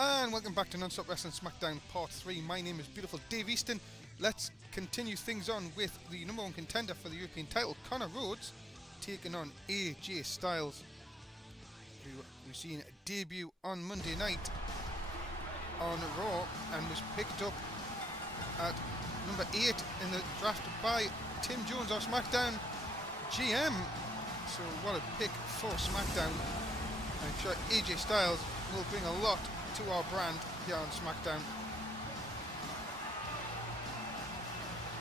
And welcome back to Non-Stop Wrestling Smackdown Part 3. My name is beautiful Dave Easton. Let's continue things on with the number one contender for the European title, Connor Rhodes, taking on AJ Styles, who we've seen debut on Monday night on Raw and was picked up at number 8 in the draft by Tim Jones of Smackdown GM. So what a pick for Smackdown. I'm sure AJ Styles will bring a lot to our brand here on Smackdown.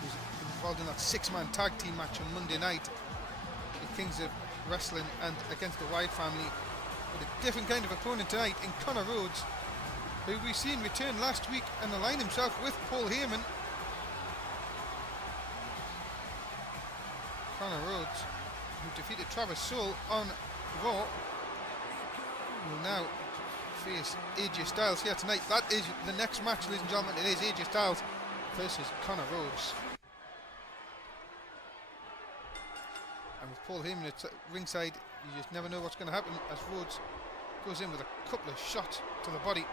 He was involved in that 6-man tag team match on Monday night, the Kings of Wrestling and against the Wyatt family, with a different kind of opponent tonight in Connor Rhodes, who we've seen return last week and align himself with Paul Heyman. Connor Rhodes, who defeated Travis Soule on Raw, will now face AJ Styles here tonight. That is the next match, ladies and gentlemen. It is AJ Styles versus Connor Rhodes. And with Paul Heyman at ringside, you just never know what's going to happen as Rhodes goes in with a couple of shots to the body.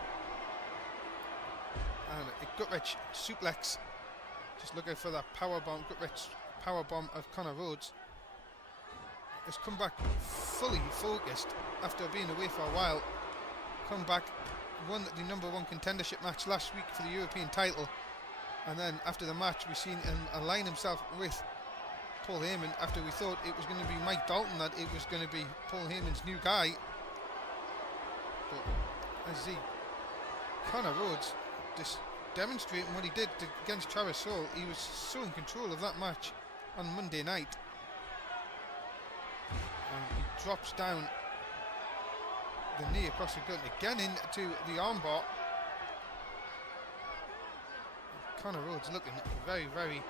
And a gut-wrench suplex. Just looking for that powerbomb, gut-wrench powerbomb of Connor Rhodes. Has come back fully focused after being away for a while. Come back, won the number one contendership match last week for the European title, and then after the match we've seen him align himself with Paul Heyman after we thought it was going to be Mike Dalton, that it was going to be Paul Heyman's new guy. But as you see, Connor Rhodes just demonstrating what he did against Travis Soule. He was so in control of that match on Monday night. And he drops down the knee across the gut again into the armbar. Connor Rhodes looking very, very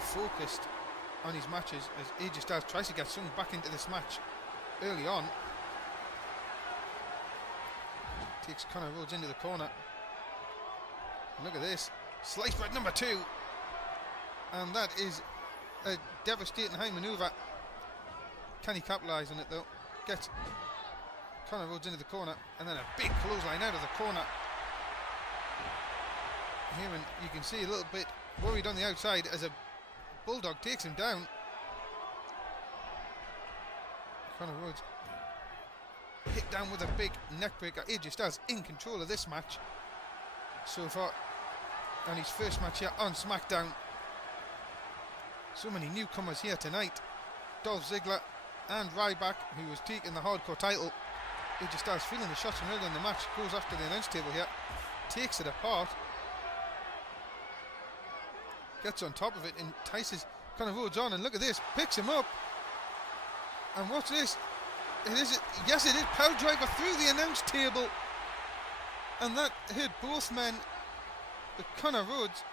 focused on his matches as AJ Styles tries to get Sung back into this match early on. Takes Connor Rhodes into the corner. And look at this, slice bread number 2, and that is a devastating high maneuver. Can he capitalise on it though? Gets Connor Rhodes into the corner, and then a big clothesline out of the corner. Heyman, you can see a little bit worried on the outside as a bulldog takes him down. Connor Rhodes hit down with a big neck breaker. AJ Styles in control of this match so far on his first match here on Smackdown. So many newcomers here tonight. Dolph Ziggler and Ryback, who was taking the hardcore title. AJ Styles feeling the shots from early in the match, goes after the announce table here, takes it apart, gets on top of it, entices Connor Rhodes on, and look at this, picks him up, and what's this? Yes it is, power driver through the announce table, and that hit both men. But Connor Rhodes'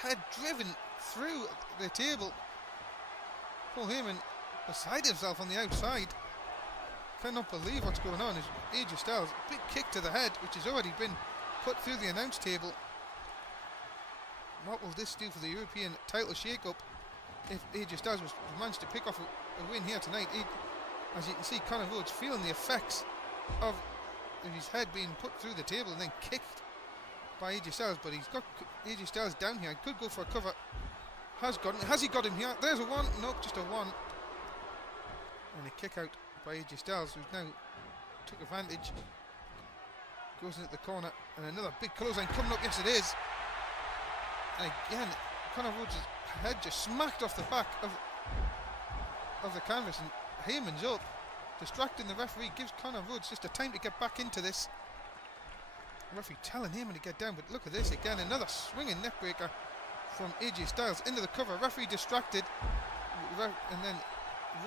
head driven through the table. Paul Heyman beside himself on the outside, cannot believe what's going on. Is AJ Styles, big kick to the head, which has already been put through the announce table. What will this do for the European title shake-up if AJ Styles was managed to pick off a win here tonight? As you can see, Connor Rhodes feeling the effects of his head being put through the table and then kicked by AJ Styles, but he's got AJ Styles down here, could go for a cover. Has he got him here? There's a 1, nope, just a 1. And a kick out by AJ Styles, who now took advantage, goes into the corner, and another big clothesline coming up. Yes it is. And again, Connor Rhodes' head just smacked off the back of the canvas, and Heyman's up, distracting the referee, gives Connor Rhodes just a time to get back into this. The referee telling Heyman to get down, but look at this again, another swinging neckbreaker from AJ Styles into the cover. Referee distracted, and then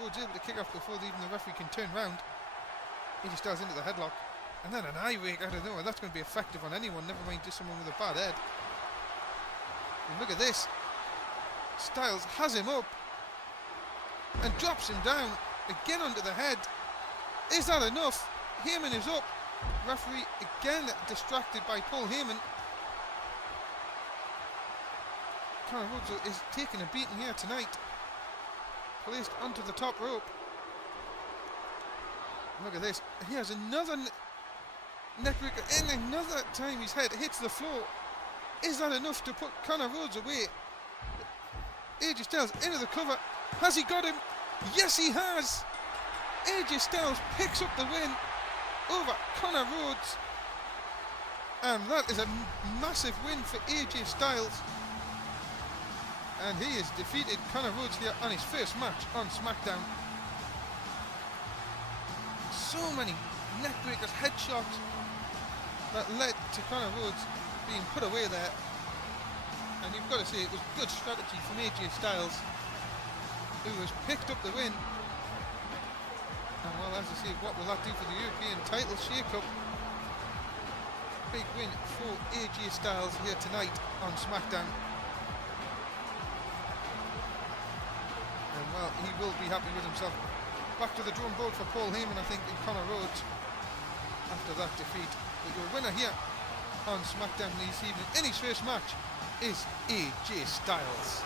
Rhodes able to kick off before even the referee can turn round. AJ Styles into the headlock, and then an eye rake out of nowhere. That's going to be effective on anyone, never mind just someone with a bad head. And look at this, Styles has him up and drops him down again under the head. Is that enough? Heyman is up. Referee again distracted by Paul Heyman. Connor Rhodes is taking a beating here tonight. Placed onto the top rope. Look at this. He has another neckbreaker, and another time his head hits the floor. Is that enough to put Connor Rhodes away? AJ Styles into the cover. Has he got him? Yes, he has. AJ Styles picks up the win over Connor Rhodes, and that is a massive win for AJ Styles. And he has defeated Connor Rhodes here on his first match on Smackdown. So many neckbreakers, headshots that led to Connor Rhodes being put away there. And you've got to say it was good strategy from AJ Styles, who has picked up the win. And well, as I say, what will that do for the European title shake-up? Big win for AJ Styles here tonight on Smackdown. And well, he will be happy with himself. Back to the drawing board for Paul Heyman, I think, in Connor Rhodes after that defeat. But your winner here on Smackdown this evening in his first match is AJ Styles.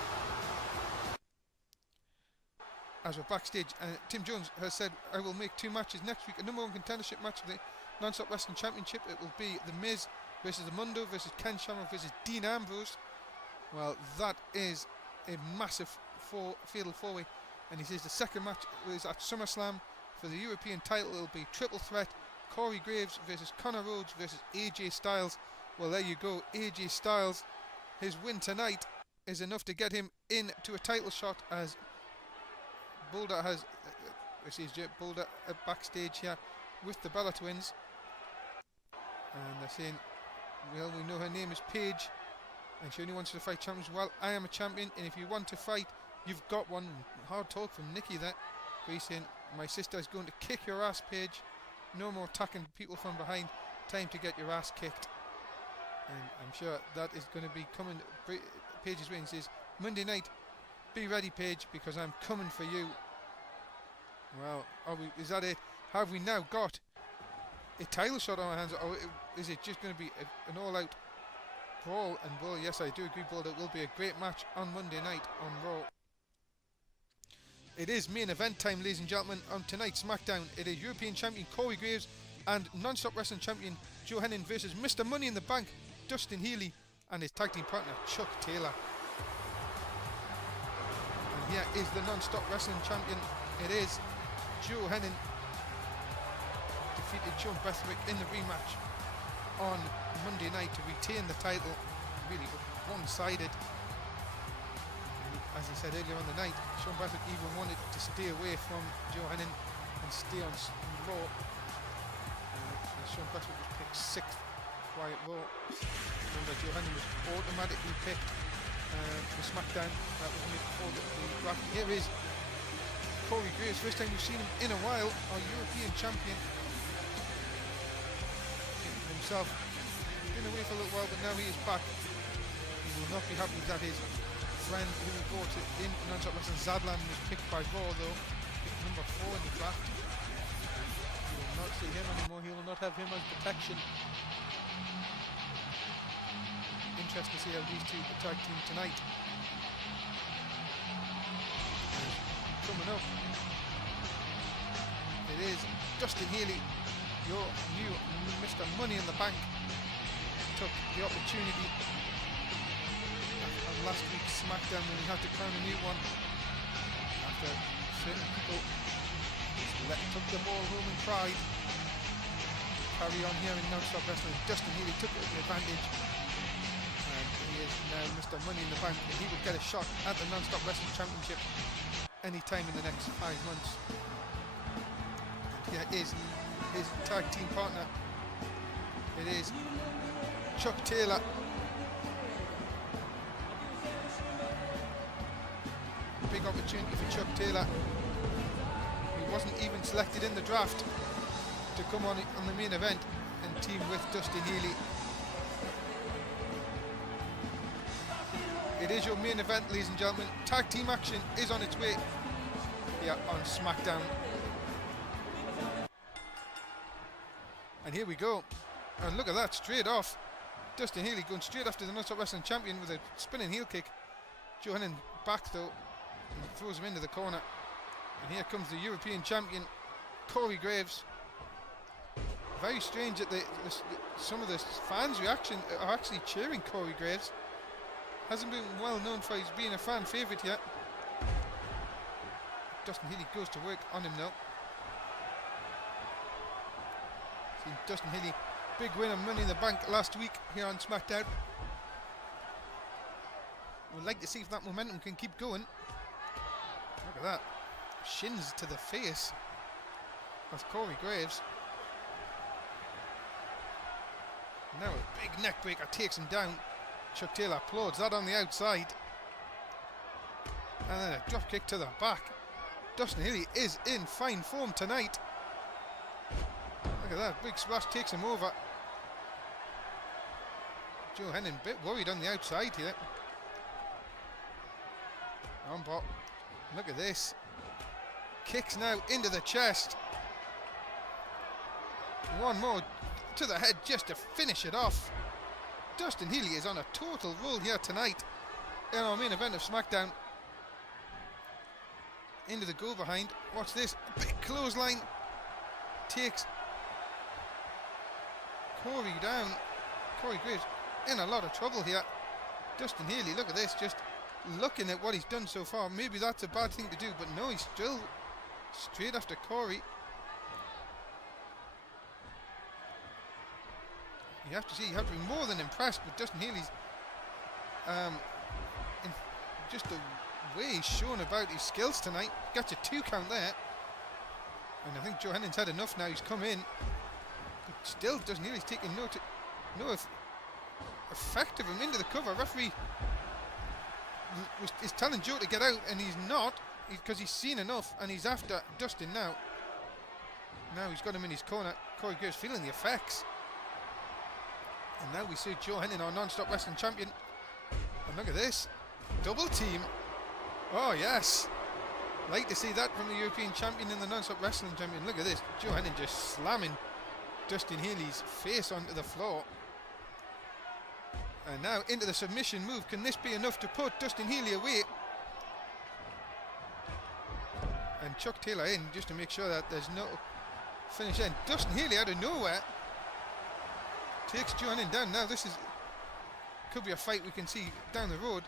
As we're backstage, Tim Jones has said, I will make 2 matches next week. A number 1 contendership match for the Non-Stop Wrestling Championship. It will be The Miz versus The Mundo versus Ken Shamrock versus Dean Ambrose. Well, that is a massive fatal 4-way. And he says the second match is at SummerSlam for the European title. It will be triple threat. Corey Graves versus Connor Rhodes versus AJ Styles. Well, there you go. AJ Styles, his win tonight is enough to get him into a title shot, as Boulder has, this is Boulder backstage here with the Bella Twins. And they're saying, well, we know her name is Paige, and she only wants to fight champions. Well, I am a champion, and if you want to fight, you've got one. Hard talk from Nikki there. But he's saying, my sister is going to kick your ass, Paige. No more attacking people from behind. Time to get your ass kicked. And I'm sure that is going to be coming Paige's way. And says, Monday night, be ready, Paige, because I'm coming for you. Well, is that it? Have we now got a title shot on our hands, or is it just going to be an all-out brawl? And well, yes, I do agree, Paul, it will be a great match on Monday night on Raw. It is main event time, ladies and gentlemen, on tonight's SmackDown. It is European Champion Corey Graves and Non-Stop Wrestling Champion Joe Hennon versus Mr. Money in the Bank, Dustin Healy, and his tag team partner, Chuck Taylor. And here is the Non-Stop Wrestling Champion. It is Joe Hennon. Defeated Sean Bethwick in the rematch on Monday night to retain the title. Really one-sided. As I said earlier on the night, Sean Bethwick even wanted to stay away from Joe Hennon and stay on Raw. Sean Bethwick was picked 6th by Raw. Remember, Joe Hennon was automatically picked for SmackDown. That was only before the draft. Here is Corey Graves, first time we've seen him in a while, our European champion himself. Been away for a little while, but now he is back. He will not be happy that his friend who brought it in Non-Stop Wrestling, Zadlan, was picked by Raw though, picked number 4 in the draft. He will not see him anymore. He will not have him as protection. Interesting to see how these two tag team tonight. Coming up, it is Dustin Healy, your new Mr. Money in the Bank. Took the opportunity on last week's SmackDown when he had to crown a new one after certain people took the ball home and cried. Carry on here in Non-Stop Wrestling. Dustin Healy took the advantage, and he is now Mr. Money in the Bank, and he will get a shot at the Non-Stop Wrestling Championship anytime in the next 5 months. And here is his tag team partner. It is Chuck Taylor. Big opportunity for Chuck Taylor. He wasn't even selected in the draft to come on the main event and team with Dustin Healy. It is your main event, ladies and gentlemen. Tag team action is on its way here on SmackDown. And here we go. And look at that, straight off. Dustin Healy going straight after the Non-Stop Wrestling Champion with a spinning heel kick. Joe Hennon back though, and throws him into the corner. And here comes the European Champion, Corey Graves. Very strange that some of the fans' reaction are actually cheering Corey Graves. Hasn't been well known for his being a fan favourite yet. Dustin Healy goes to work on him now. See Dustin Healy, big win on Money in the Bank last week here on Smackdown. We'd like to see if that momentum can keep going. Look at that. Shins to the face of Corey Graves. Now a big neck breaker takes him down. Chuck Taylor applauds that on the outside. And then a drop kick to the back. Dustin Healy is in fine form tonight. Look at that, big splash takes him over. Joe Hennon a bit worried on the outside here. But look at this. Kicks now into the chest. One more to the head just to finish it off. Dustin Healy is on a total roll here tonight in our main event of SmackDown. Into the go behind. Watch this. A big clothesline. Takes Corey down. Corey Graves in a lot of trouble here. Dustin Healy, look at this. Just looking at what he's done so far. Maybe that's a bad thing to do, but no, he's still straight after Corey. You have to see, you have to be more than impressed with Dustin Healy's just the way he's shown about his skills tonight. Got you 2 count there. And I think Joe Hennon's had enough now. He's come in. But still Dustin Healy's taking no effect of him into the cover. Referee is telling Joe to get out, and he's not, because he's seen enough, and he's after Dustin now. Now he's got him in his corner. Corey Graves feeling the effects. And now we see Joe Hennon, our non-stop wrestling champion. And look at this. Double team. Oh, yes. Like to see that from the European champion and the non-stop wrestling champion. Look at this. Joe Hennon just slamming Dustin Healy's face onto the floor. And now into the submission move. Can this be enough to put Dustin Healy away? And Chuck Taylor in just to make sure that there's no finish end. Dustin Healy out of nowhere takes Joe Hennon down. Now this could be a fight we can see down the road.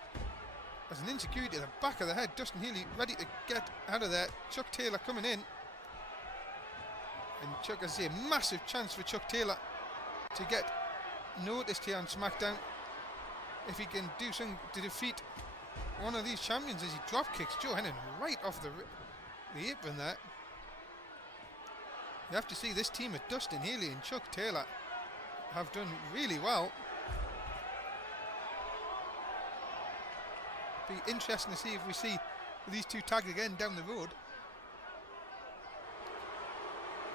As an insecurity to the back of the head. Dustin Healy ready to get out of there. Chuck Taylor coming in. And Chuck, as I say, massive chance for Chuck Taylor to get noticed here on SmackDown. If he can do something to defeat one of these champions as he drop kicks Joe Hennon right off the apron there. You have to see this team of Dustin Healy and Chuck Taylor have done really well. Be interesting to see if we see these two tag again down the road.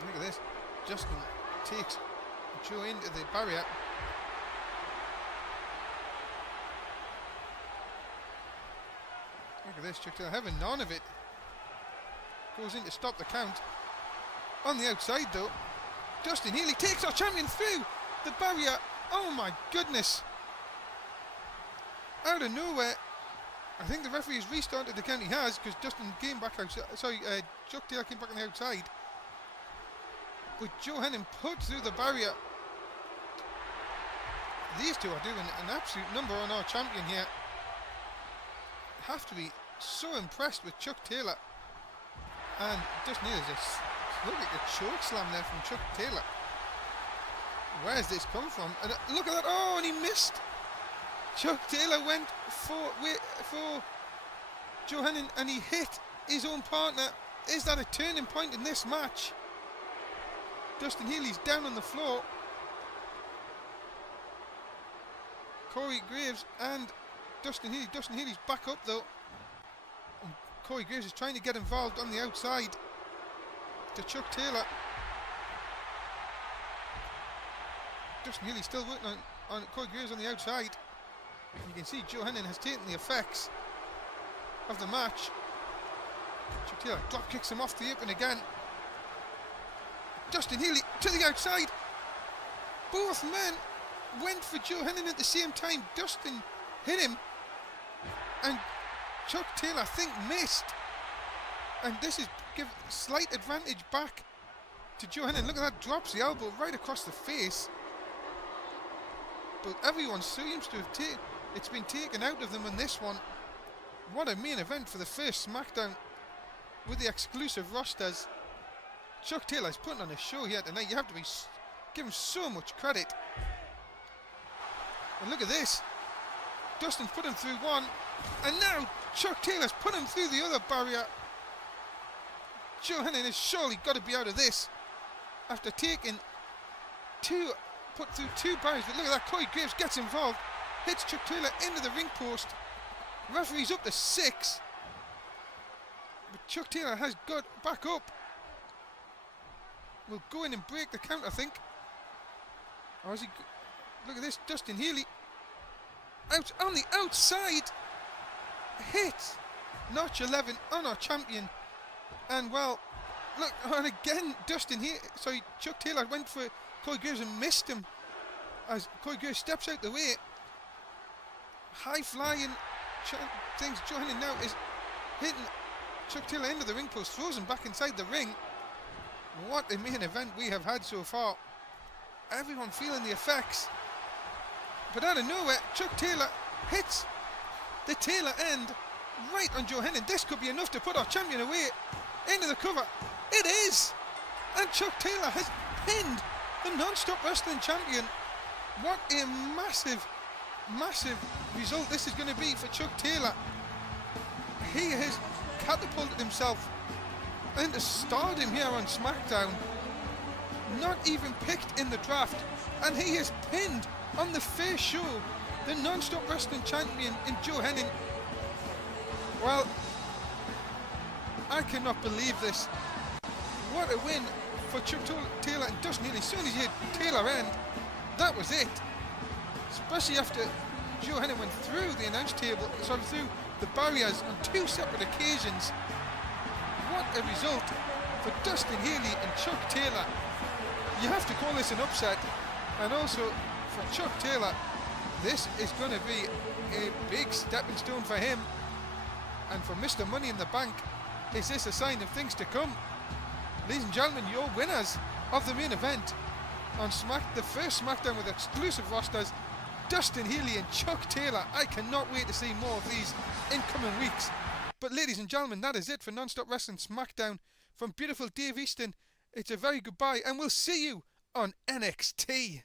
Look at this. Justin takes Joe into the barrier. Look at this, Chuck Taylor having none of it. Goes in to stop the count. On the outside though, Dustin Healy takes our champion through the barrier. Oh my goodness. Out of nowhere. I think the referee has restarted the count. He has, because Dustin came back outside. Sorry, Chuck Taylor came back on the outside. But Joe Hennon put through the barrier. These two are doing an absolute number on our champion here. Have to be so impressed with Chuck Taylor. And Dustin Healy just look at the choke slam there from Chuck Taylor. Where's this come from? And look at that! Oh, and he missed. Chuck Taylor went for Joe Hennon and he hit his own partner. Is that a turning point in this match? Dustin Healy's down on the floor. Corey Graves and Dustin Healy. Dustin Healy's back up though. And Corey Graves is trying to get involved on the outside to Chuck Taylor. Dustin Healy still working on Corey Graves on the outside. You can see Joe Hennon has taken the effects of the match. Chuck Taylor drop kicks him off the apron again. Dustin Healy to the outside. Both men went for Joe Hennon at the same time. Dustin hit him and Chuck Taylor, I think, missed. And this is give slight advantage back to Joe Hennon. Look at that, drops the elbow right across the face. But everyone seems to have it's been taken out of them in this one. What a main event for the first SmackDown with the exclusive rosters. Chuck Taylor's putting on a show here tonight. You have to give him so much credit. And look at this. Dustin's put him through one, and now Chuck Taylor's put him through the other barrier. Joe Hennon has surely got to be out of this after taking put through two barriers. But look at that, Corey Graves gets involved, hits Chuck Taylor into the ring post. Referee's up to 6, but Chuck Taylor has got back up. Will go in and break the count, I think. Or is he? Look at this, Dustin Healy out on the outside, hit notch 11 on our champion. And well, look, and again Dustin here, sorry, Chuck Taylor went for Corey Graves and missed him as Corey Graves steps out the way. High flying things. Joe Hennon now is hitting Chuck Taylor into the ring post, throws him back inside the ring. What a main event we have had so far. Everyone feeling the effects. But out of nowhere, Chuck Taylor hits the Taylor end right on Joe Hennon. This could be enough to put our champion away into the cover. It is! And Chuck Taylor has pinned the non-stop wrestling champion. What a massive, massive result this is going to be for Chuck Taylor. He has catapulted himself into stardom here on SmackDown. Not even picked in the draft, and he has pinned on the first show the non-stop wrestling champion in Joe Hennon. Well, I cannot believe this. What a win for Chuck Taylor and Dustin Healy. As soon as he hit Taylor end, that was it. Especially after Joe Hennon went through the announce table, sort of through the barriers on 2 separate occasions. What a result for Dustin Healy and Chuck Taylor. You have to call this an upset. And also for Chuck Taylor, this is going to be a big stepping stone for him. And for Mr. Money in the Bank, is this a sign of things to come? Ladies and gentlemen, your winners of the main event on the first SmackDown with exclusive rosters, Dustin Healy and Chuck Taylor. I cannot wait to see more of these in coming weeks. But ladies and gentlemen, that is it for Non-Stop Wrestling SmackDown from beautiful Dave Easton. It's a very goodbye, and we'll see you on NXT.